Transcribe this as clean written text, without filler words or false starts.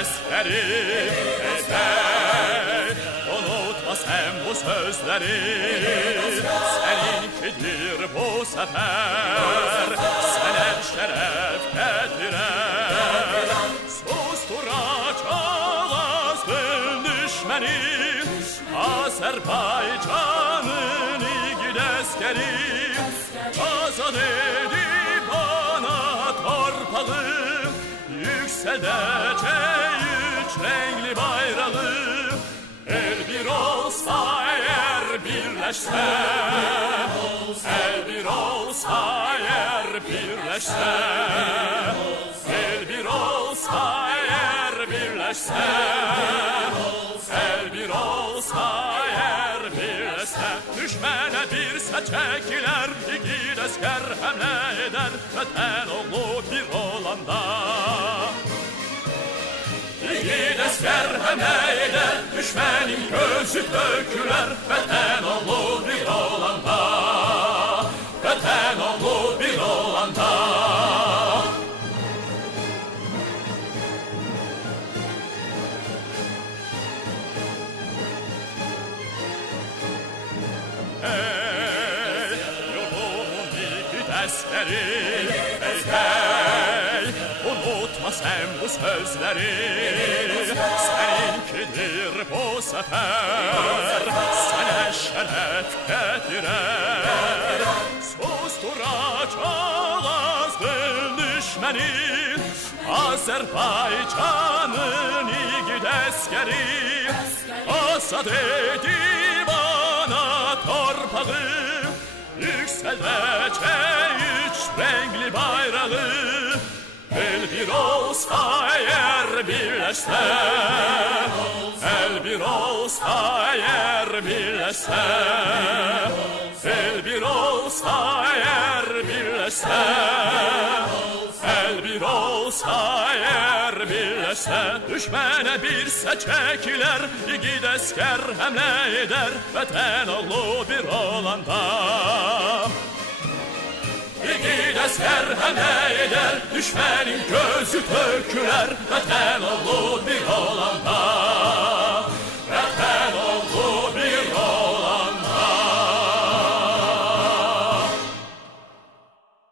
askeri. Hey, unutma sen bu sözleri, seninkidir bu sefer, senin şeref getiren. Susturacak azgın düşmeni, Azerbaycan'ın igid askeri. Azad edip ana torpağı, yükselecek üç renkli bayrağı. El bir olsa eğer birleşse, el bir olsa eğer birleşse, el bir olsa eğer birleşse, el bir olsa eğer birleşse. Düşmene birse çekiler, igid asker hamle eder, vatan oğlu bir olanda. İgid asker hamle eder, düşmenin gözü döküler, vatan oğlu bir olanda, vatan oğlu bir olanda. Ey yurdumun igid askeri, hey, unutma sen bu sözleri, seninkidir bu sefer, sana şeref getiren. Susturacak azgın düşmeni, Azerbaycan'ın igid askeri. Azad edip ana torpağı, yükselecek üç renkli bayrağı. El bir olsa eğer birleşse, el bir olsa eğer birleşse, el bir olsa eğer birleşse, el bir olsa eğer birleşse. Düşmene birse çekiler, igid asker hamle eder, vatan oğlu bir olanda. İgid asker hamle eder, düşmenin gözü töküler, vatan oğlu bir olanda.